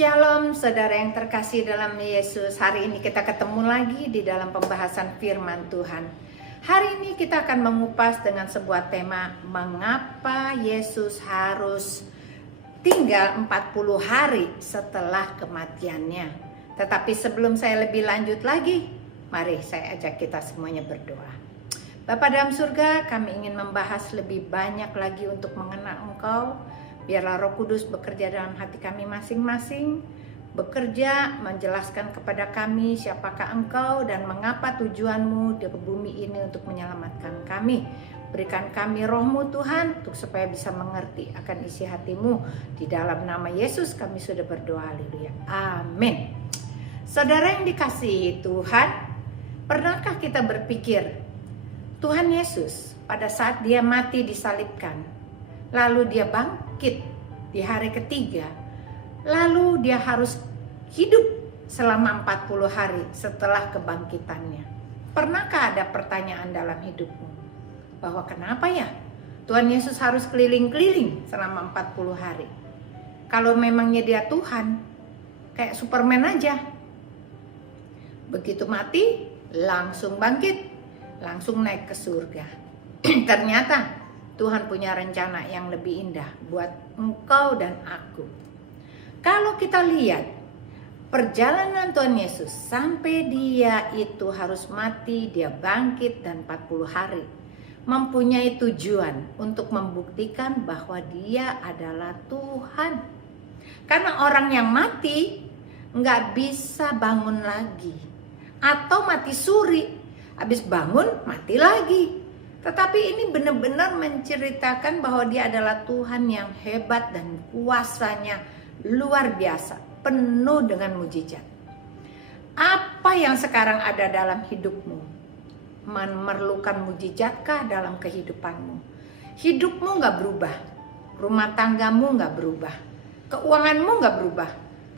Shalom saudara yang terkasih dalam Yesus. Hari ini kita ketemu lagi di dalam pembahasan firman Tuhan. Hari ini kita akan mengupas dengan sebuah tema, mengapa Yesus harus tinggal 40 hari setelah kematiannya. Tetapi sebelum saya lebih lanjut lagi, mari saya ajak kita semuanya berdoa. Bapa dalam surga, kami ingin membahas lebih banyak lagi untuk mengenal Engkau. Biarlah Roh Kudus bekerja dalam hati kami masing-masing, bekerja menjelaskan kepada kami siapakah Engkau dan mengapa tujuanmu di bumi ini untuk menyelamatkan kami. Berikan kami Roh-Mu Tuhan, untuk supaya bisa mengerti akan isi hati-Mu. Di dalam nama Yesus kami sudah berdoa, haleluya, amin. Saudara yang dikasihi Tuhan, pernahkah kita berpikir, Tuhan Yesus pada saat dia mati disalibkan, lalu dia bangkit di hari ketiga, lalu dia harus hidup selama 40 hari setelah kebangkitannya. Pernahkah ada pertanyaan dalam hidupmu bahwa kenapa ya Tuhan Yesus harus keliling-keliling selama 40 hari? Kalau memangnya dia Tuhan, kayak Superman aja, begitu mati langsung bangkit, langsung naik ke surga. Ternyata Tuhan punya rencana yang lebih indah buat engkau dan aku. Kalau kita lihat perjalanan Tuhan Yesus sampai dia itu harus mati, dia bangkit dan 40 hari, mempunyai tujuan untuk membuktikan bahwa dia adalah Tuhan. Karena orang yang mati nggak bisa bangun lagi, atau mati suri, habis bangun mati lagi. Tetapi ini benar-benar menceritakan bahwa dia adalah Tuhan yang hebat dan kuasanya luar biasa, penuh dengan mujizat. Apa yang sekarang ada dalam hidupmu memerlukan mujizatkah dalam kehidupanmu? Hidupmu gak berubah, rumah tanggamu gak berubah, keuanganmu gak berubah,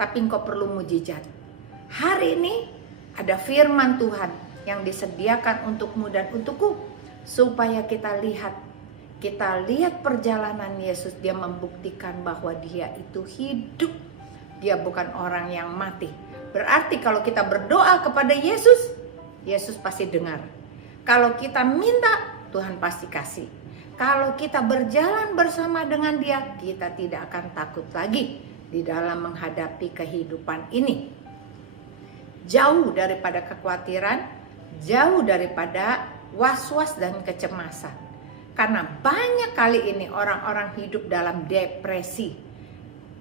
tapi engkau perlu mujizat. Hari ini ada firman Tuhan yang disediakan untukmu dan untukku, supaya kita lihat perjalanan Yesus. Dia membuktikan bahwa dia itu hidup, dia bukan orang yang mati. Berarti kalau kita berdoa kepada Yesus, Yesus pasti dengar. Kalau kita minta, Tuhan pasti kasih. Kalau kita berjalan bersama dengan dia, kita tidak akan takut lagi di dalam menghadapi kehidupan ini. Jauh daripada kekhawatiran, jauh daripada was-was dan kecemasan. Karena banyak kali ini orang-orang hidup dalam depresi,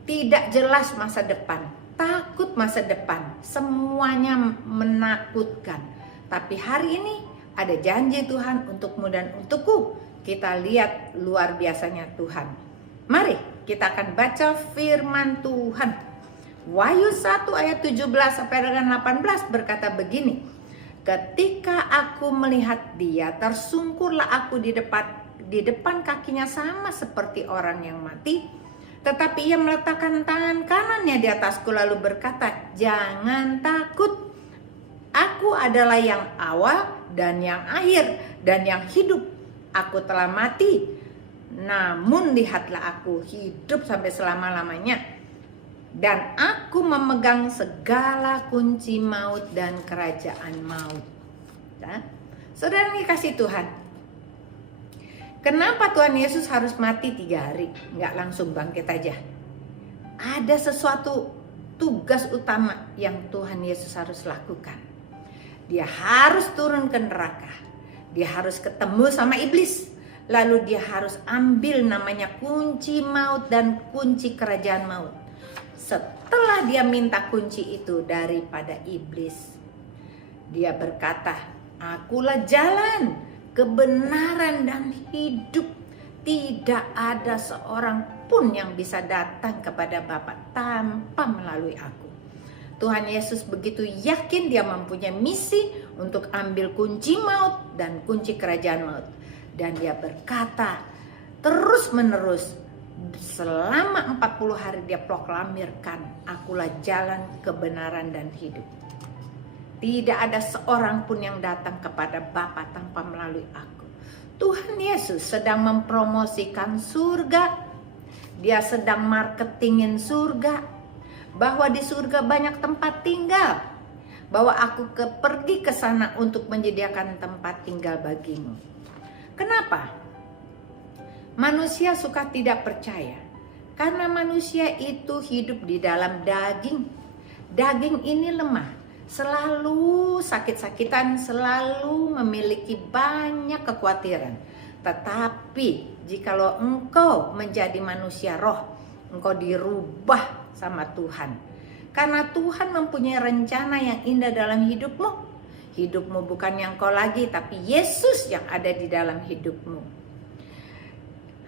tidak jelas masa depan, takut masa depan, semuanya menakutkan. Tapi hari ini ada janji Tuhan untukmu dan untukku. Kita lihat luar biasanya Tuhan. Mari kita akan baca firman Tuhan. Wahyu 1 ayat 17 sampai dengan 18 berkata begini, ketika aku melihat dia, tersungkurlah aku di depan kakinya sama seperti orang yang mati. Tetapi ia meletakkan tangan kanannya di atasku lalu berkata, jangan takut. Aku adalah yang awal dan yang akhir dan yang hidup. Aku telah mati, namun lihatlah aku hidup sampai selama-lamanya. Dan aku memegang segala kunci maut dan kerajaan maut. Dan, saudara yang dikasih Tuhan, kenapa Tuhan Yesus harus mati 3 hari? Nggak langsung bangkit aja. Ada sesuatu tugas utama yang Tuhan Yesus harus lakukan. Dia harus turun ke neraka. Dia harus ketemu sama iblis. Lalu dia harus ambil namanya kunci maut dan kunci kerajaan maut. Setelah dia minta kunci itu daripada iblis, dia berkata, akulah jalan, kebenaran dan hidup. Tidak ada seorang pun yang bisa datang kepada Bapa tanpa melalui aku. Tuhan Yesus begitu yakin dia mempunyai misi untuk ambil kunci maut dan kunci kerajaan maut. Dan dia berkata terus menerus, selama 40 hari dia proklamirkan, akulah jalan, kebenaran dan hidup. Tidak ada seorang pun yang datang kepada Bapa tanpa melalui aku. Tuhan Yesus sedang mempromosikan surga. Dia sedang marketingin surga. bahwa di surga banyak tempat tinggal, bahwa aku pergi ke sana untuk menyediakan tempat tinggal bagimu. Kenapa? Manusia suka tidak percaya karena manusia itu hidup di dalam daging. Daging ini lemah, selalu sakit-sakitan, selalu memiliki banyak kekhawatiran. Tetapi jikalau engkau menjadi manusia roh, engkau dirubah sama Tuhan. Karena Tuhan mempunyai rencana yang indah dalam hidupmu. Hidupmu bukan yang kau lagi, tapi Yesus yang ada di dalam hidupmu.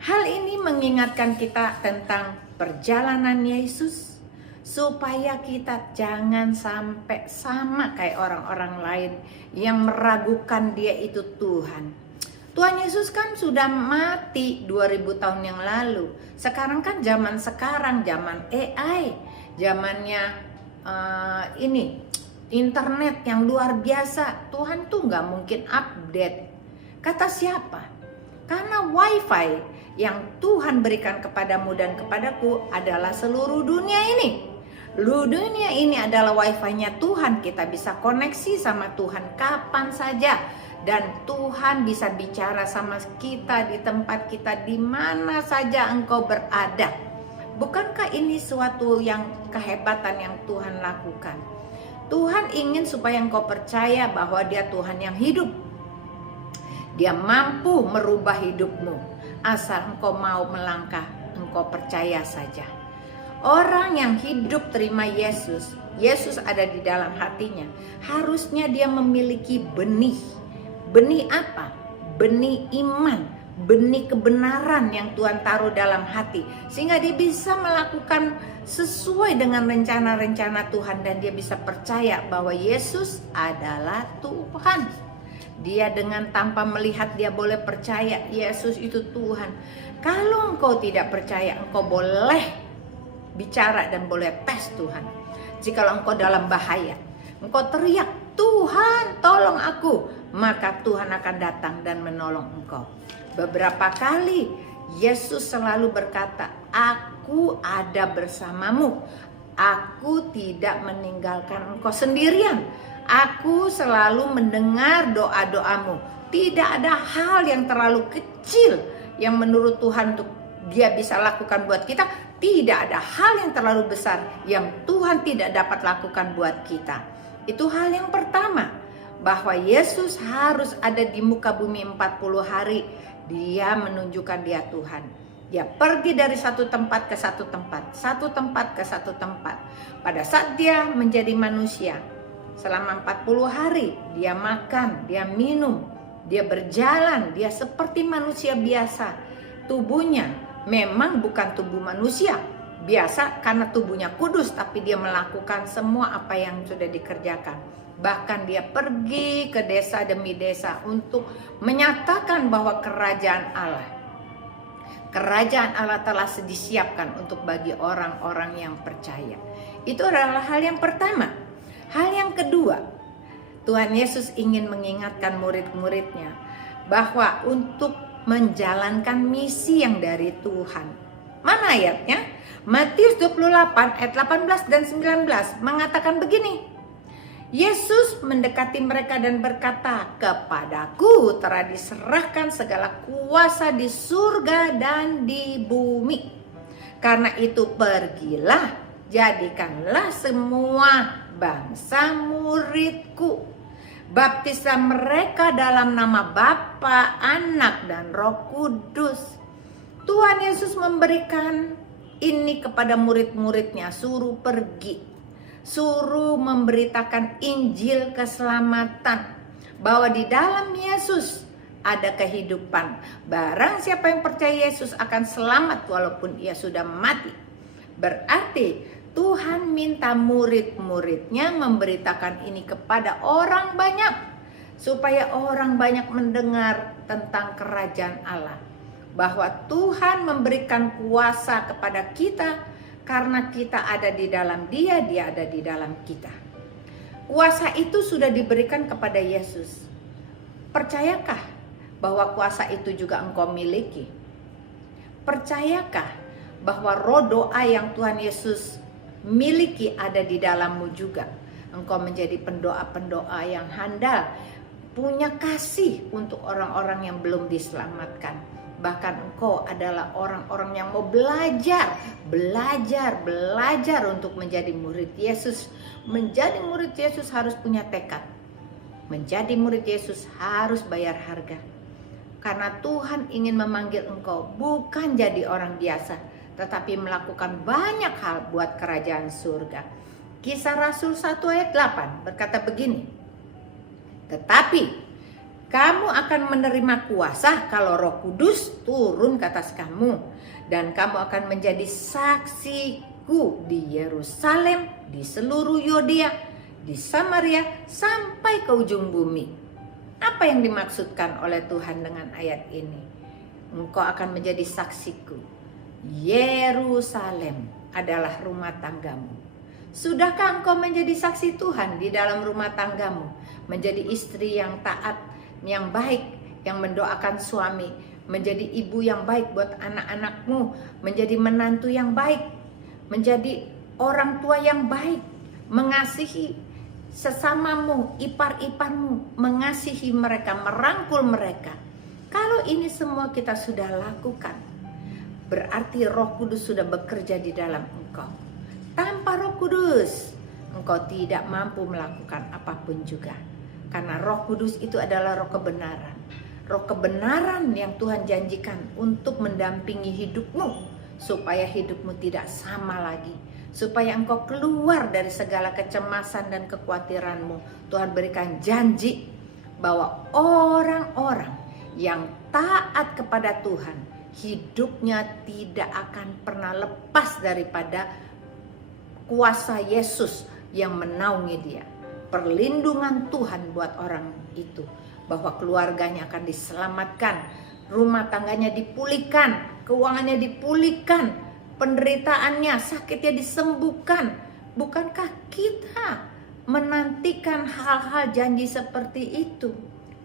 Hal ini mengingatkan kita tentang perjalanan Yesus, supaya kita jangan sampai sama kayak orang-orang lain yang meragukan dia itu Tuhan. Tuhan Yesus kan sudah mati 2000 tahun yang lalu. Sekarang kan zaman AI, zamannya internet yang luar biasa. Tuhan tuh nggak mungkin update. Kata siapa? Karena wifi yang Tuhan berikan kepadamu dan kepadaku adalah seluruh dunia ini. Seluruh dunia ini adalah wifi-nya Tuhan. Kita bisa koneksi sama Tuhan kapan saja. Dan Tuhan bisa bicara sama kita di tempat kita, di mana saja engkau berada. Bukankah ini suatu yang kehebatan yang Tuhan lakukan? Tuhan ingin supaya engkau percaya bahwa dia Tuhan yang hidup. Dia mampu merubah hidupmu. Asal engkau mau melangkah, engkau percaya saja. Orang yang hidup terima Yesus, Yesus ada di dalam hatinya. Harusnya dia memiliki benih. Benih apa? Benih iman, benih kebenaran yang Tuhan taruh dalam hati. Sehingga dia bisa melakukan sesuai dengan rencana-rencana Tuhan. Dan dia bisa percaya bahwa Yesus adalah Tuhan. Dia dengan tanpa melihat dia boleh percaya Yesus itu Tuhan. Kalau engkau tidak percaya, engkau boleh bicara dan boleh tes Tuhan. Jikalau engkau dalam bahaya, engkau teriak, Tuhan tolong aku, maka Tuhan akan datang dan menolong engkau. Beberapa kali Yesus selalu berkata, aku ada bersamamu. Aku tidak meninggalkan engkau sendirian. Aku selalu mendengar doa-doamu. Tidak ada hal yang terlalu kecil yang menurut Tuhan untuk dia bisa lakukan buat kita. Tidak ada hal yang terlalu besar yang Tuhan tidak dapat lakukan buat kita. Itu hal yang pertama. Bahwa Yesus harus ada di muka bumi 40 hari. Dia menunjukkan dia Tuhan. Dia pergi dari satu tempat ke satu tempat. Satu tempat ke satu tempat. Pada saat dia menjadi manusia, selama 40 hari dia makan, dia minum, dia berjalan, dia seperti manusia biasa. Tubuhnya memang bukan tubuh manusia biasa karena tubuhnya kudus, tapi dia melakukan semua apa yang sudah dikerjakan. Bahkan dia pergi ke desa demi desa untuk menyatakan bahwa kerajaan Allah telah disiapkan untuk bagi orang-orang yang percaya. Itu adalah hal yang pertama. Hal yang kedua, Tuhan Yesus ingin mengingatkan murid-muridnya bahwa untuk menjalankan misi yang dari Tuhan. Mana ayatnya? Matius 28 ayat 18 dan 19 mengatakan begini. Yesus mendekati mereka dan berkata, kepadaku telah diserahkan segala kuasa di surga dan di bumi. Karena itu pergilah, jadikanlah semua bangsa muridku. Baptislah mereka dalam nama Bapa, Anak, dan Roh Kudus. Tuhan Yesus memberikan ini kepada murid-muridnya, suruh pergi, suruh memberitakan Injil keselamatan, bahwa di dalam Yesus ada kehidupan. Barang siapa yang percaya Yesus akan selamat walaupun ia sudah mati. Berarti Tuhan minta murid-muridnya memberitakan ini kepada orang banyak, supaya orang banyak mendengar tentang kerajaan Allah. Bahwa Tuhan memberikan kuasa kepada kita karena kita ada di dalam Dia, Dia ada di dalam kita. Kuasa itu sudah diberikan kepada Yesus. Percayakah bahwa kuasa itu juga engkau miliki? Percayakah bahwa roh doa yang Tuhan Yesus miliki ada di dalammu juga. Engkau menjadi pendoa-pendoa yang handal, punya kasih untuk orang-orang yang belum diselamatkan. Bahkan engkau adalah orang-orang yang mau belajar untuk menjadi murid Yesus. Menjadi murid Yesus harus punya tekad. Menjadi murid Yesus harus bayar harga. Karena Tuhan ingin memanggil engkau bukan jadi orang biasa, tetapi melakukan banyak hal buat kerajaan surga. Kisah Rasul 1 ayat 8 berkata begini, tetapi kamu akan menerima kuasa kalau Roh Kudus turun ke atas kamu, dan kamu akan menjadi saksiku di Yerusalem, di seluruh Yudea, di Samaria, sampai ke ujung bumi. Apa yang dimaksudkan oleh Tuhan dengan ayat ini? Engkau akan menjadi saksiku. Yerusalem adalah rumah tanggamu. Sudahkah engkau menjadi saksi Tuhan di dalam rumah tanggamu? Menjadi istri yang taat, yang baik, yang mendoakan suami, menjadi ibu yang baik buat anak-anakmu, menjadi menantu yang baik, menjadi orang tua yang baik, mengasihi sesamamu, ipar-iparmu, mengasihi mereka, merangkul mereka. Kalau ini semua kita sudah lakukan, berarti Roh Kudus sudah bekerja di dalam engkau. Tanpa Roh Kudus, engkau tidak mampu melakukan apapun juga. Karena Roh Kudus itu adalah roh kebenaran. Roh kebenaran yang Tuhan janjikan untuk mendampingi hidupmu, supaya hidupmu tidak sama lagi. Supaya engkau keluar dari segala kecemasan dan kekhawatiranmu. Tuhan berikan janji bahwa orang-orang yang taat kepada Tuhan, hidupnya tidak akan pernah lepas daripada kuasa Yesus yang menaungi dia. Perlindungan Tuhan buat orang itu, bahwa keluarganya akan diselamatkan, rumah tangganya dipulihkan, keuangannya dipulihkan, penderitaannya, sakitnya disembuhkan. Bukankah kita menantikan hal-hal janji seperti itu?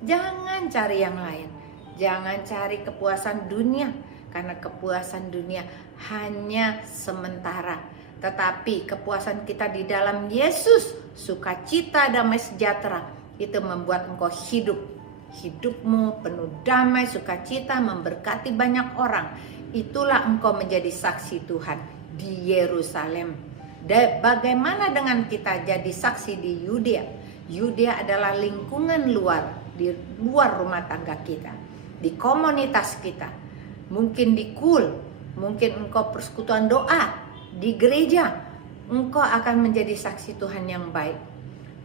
Jangan cari yang lain, jangan cari kepuasan dunia, karena kepuasan dunia hanya sementara. Tetapi kepuasan kita di dalam Yesus, sukacita, damai sejahtera, itu membuat engkau hidupmu penuh damai, sukacita, memberkati banyak orang. Itulah engkau menjadi saksi Tuhan di Yerusalem. Bagaimana dengan kita jadi saksi di Yudea? Yudea adalah lingkungan luar, di luar rumah tangga kita, di komunitas kita, mungkin di KUL, mungkin engkau persekutuan doa, di gereja. Engkau akan menjadi saksi Tuhan yang baik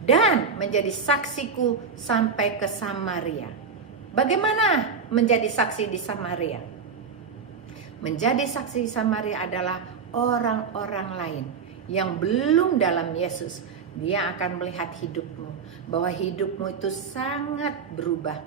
dan menjadi saksiku sampai ke Samaria. Bagaimana menjadi saksi di Samaria? Menjadi saksi di Samaria adalah orang-orang lain yang belum dalam Yesus. Dia akan melihat hidupmu, bahwa hidupmu itu sangat berubah,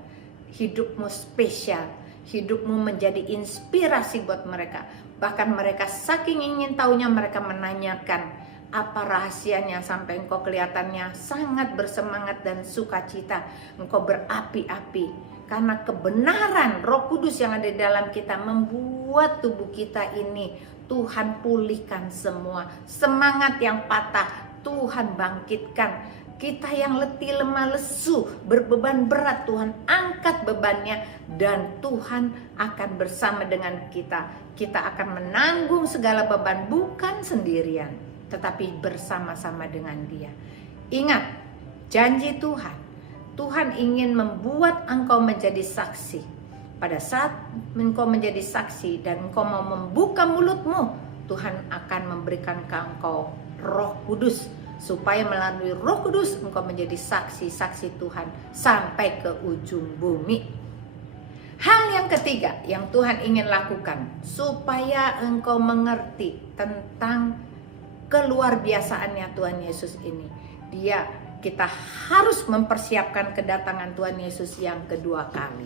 hidupmu spesial, hidupmu menjadi inspirasi buat mereka. Bahkan mereka saking ingin tahunya, mereka menanyakan apa rahasianya sampai engkau kelihatannya sangat bersemangat dan sukacita. Engkau berapi-api karena kebenaran Roh Kudus yang ada di dalam kita membuat tubuh kita ini Tuhan pulihkan semua. Semangat yang patah Tuhan bangkitkan. Kita yang letih, lemah, lesu, berbeban berat, Tuhan angkat bebannya, dan Tuhan akan bersama dengan kita. Kita akan menanggung segala beban, bukan sendirian, tetapi bersama-sama dengan Dia. Ingat, janji Tuhan. Tuhan ingin membuat engkau menjadi saksi. Pada saat engkau menjadi saksi dan engkau mau membuka mulutmu, Tuhan akan memberikan ke engkau Roh Kudus, supaya melalui Roh Kudus engkau menjadi saksi-saksi Tuhan sampai ke ujung bumi. Hal yang ketiga yang Tuhan ingin lakukan supaya engkau mengerti tentang keluarbiasaannya Tuhan Yesus ini. Kita harus mempersiapkan kedatangan Tuhan Yesus yang kedua kali.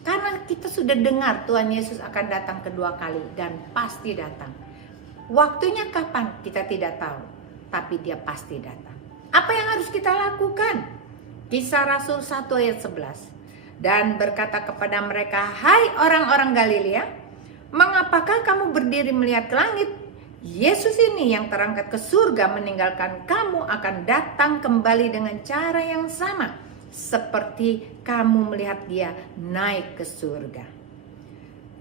Karena kita sudah dengar Tuhan Yesus akan datang kedua kali dan pasti datang. Waktunya kapan kita tidak tahu, tapi Dia pasti datang. Apa yang harus kita lakukan? Kisah Rasul 1 ayat 11. Dan berkata kepada mereka, "Hai orang-orang Galilea, mengapakah kamu berdiri melihat ke langit? Yesus ini yang terangkat ke surga meninggalkan kamu akan datang kembali dengan cara yang sama seperti kamu melihat dia naik ke surga.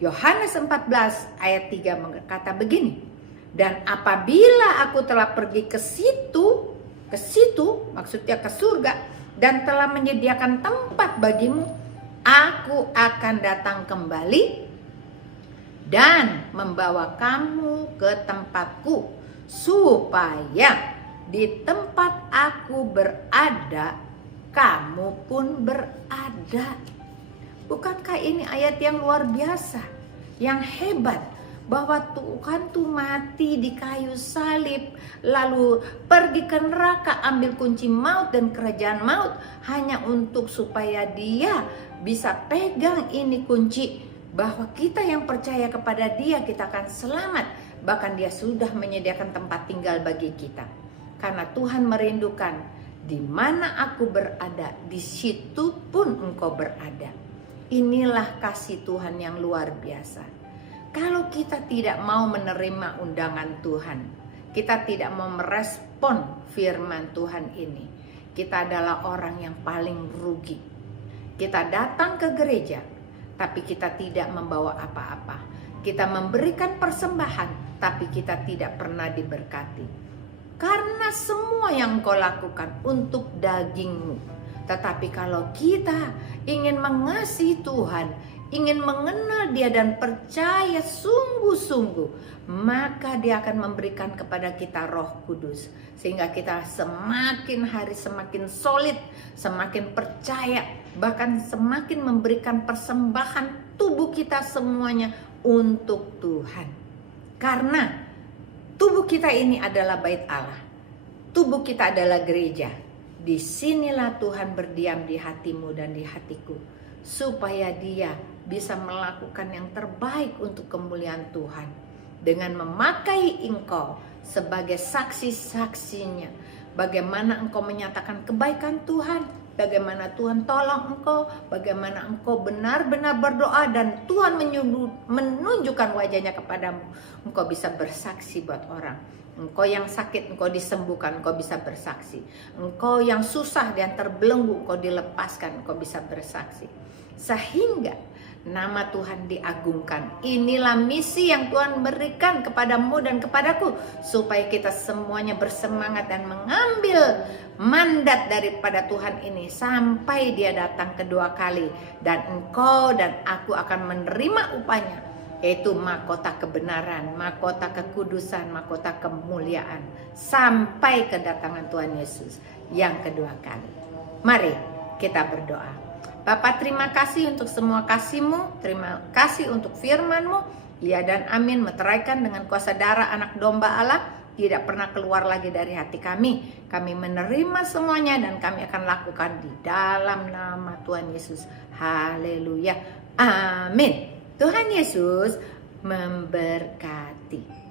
Yohanes 14 ayat 3 berkata begini, dan apabila aku telah pergi ke situ maksudnya ke surga, dan telah menyediakan tempat bagimu, aku akan datang kembali dan membawa kamu ke tempatku, supaya di tempat aku berada, kamu pun berada. Bukankah ini ayat yang luar biasa, yang hebat, bahwa Tuhan tuh mati di kayu salib, lalu pergi ke neraka, ambil kunci maut dan kerajaan maut, hanya untuk supaya dia bisa pegang ini kunci, bahwa kita yang percaya kepada dia, kita akan selamat. Bahkan dia sudah menyediakan tempat tinggal bagi kita. Karena Tuhan merindukan, di mana aku berada, di situ pun engkau berada. Inilah kasih Tuhan yang luar biasa. Kalau kita tidak mau menerima undangan Tuhan, kita tidak mau merespon firman Tuhan ini, kita adalah orang yang paling rugi. Kita datang ke gereja, tapi kita tidak membawa apa-apa. Kita memberikan persembahan, tapi kita tidak pernah diberkati. Karena semua yang engkau lakukan untuk dagingmu. Tetapi kalau kita ingin mengasihi Tuhan, ingin mengenal dia dan percaya sungguh-sungguh, maka dia akan memberikan kepada kita Roh Kudus. Sehingga kita semakin hari semakin solid, semakin percaya, bahkan semakin memberikan persembahan tubuh kita semuanya untuk Tuhan. Karena tubuh kita ini adalah bait Allah. Tubuh kita adalah gereja. Disinilah Tuhan berdiam di hatimu dan di hatiku, supaya dia bisa melakukan yang terbaik untuk kemuliaan Tuhan, dengan memakai engkau sebagai saksi-saksinya. Bagaimana engkau menyatakan kebaikan Tuhan, bagaimana Tuhan tolong engkau, bagaimana engkau benar-benar berdoa dan Tuhan menunjukkan wajahnya kepadamu. Engkau bisa bersaksi buat orang. Engkau yang sakit, engkau disembuhkan, engkau bisa bersaksi. Engkau yang susah dan terbelenggu, engkau dilepaskan, engkau bisa bersaksi. Sehingga nama Tuhan diagungkan. Inilah misi yang Tuhan berikan kepadamu dan kepadaku, supaya kita semuanya bersemangat dan mengambil mandat daripada Tuhan ini sampai dia datang kedua kali, dan engkau dan aku akan menerima upahnya, yaitu mahkota kebenaran, mahkota kekudusan, mahkota kemuliaan, sampai kedatangan Tuhan Yesus yang kedua kali. Mari kita berdoa. Bapa, terima kasih untuk semua kasih-Mu, terima kasih untuk firman-Mu, ya dan amin, meteraikan dengan kuasa darah anak domba Allah, tidak pernah keluar lagi dari hati kami. Kami menerima semuanya dan kami akan lakukan di dalam nama Tuhan Yesus. Haleluya, amin. Tuhan Yesus memberkati.